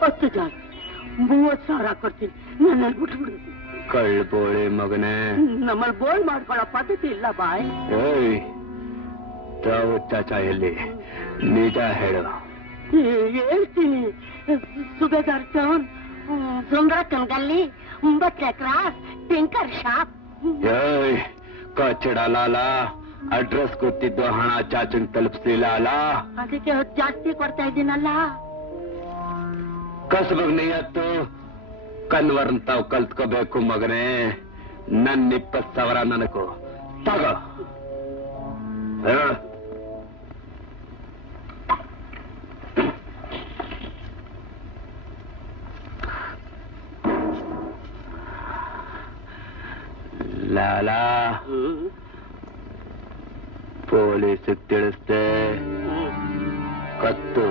10 ಜಾಸ್ತಿ 30,000 ಕೊಡ್ತೀನಿ. ನನ್ನ ಬಿಟ್ಬಿಡು. ಕಳ್ಬೋಳೆ ಮಗನೇ, ನಮ್ಮಲ್ಲಿ ಬೋಲ್ ಮಾಡ್ಕೊಳ್ಳೋ ಪದ್ಧತಿ ಇಲ್ಲ ಬಾಯ್. ತಾವು ಚಾಚಾ ಎಲ್ಲಿ? ನಿಜ ಹೇಳು. ಹೇಳ್ತೀನಿ. ಸುಬೇದಾರ್ ಟೌನ್, ಸುಂದರಕ್ಕನ್ ಗಲ್ಲಿ, ಬಟ್ಲೆ ಕ್ರಾಸ್, ಟಿಂಕರ್ ಶಾಪ್. ಕಚ್ಚಡ ಲಾಲ, ಅಡ್ರೆಸ್ ಗೊತ್ತಿದ್ದು ಹಣ ಚಾಚನ್ ತಲುಪಿಸ್ಲಿಲ್ಲ ಅಲ್ಲ, ಅದಕ್ಕೆ ಜಾಸ್ತಿ ಕೊಡ್ತಾ ಇದ್ದೀನಲ್ಲ. ಕಸಬಗ್ ನಿಯತ್ತು ಕನ್ವರ್ನ್ ತಾವ್ ಕಲ್ತ್ಕೋಬೇಕು ಮಗನೇ. ನನ್ 20,000 ನನಗೂ ತಗೋ. ಲಾಲಾ, ಪೊಲೀಸ್ ತಿಳಿಸ್ದೆ ಕತ್ತು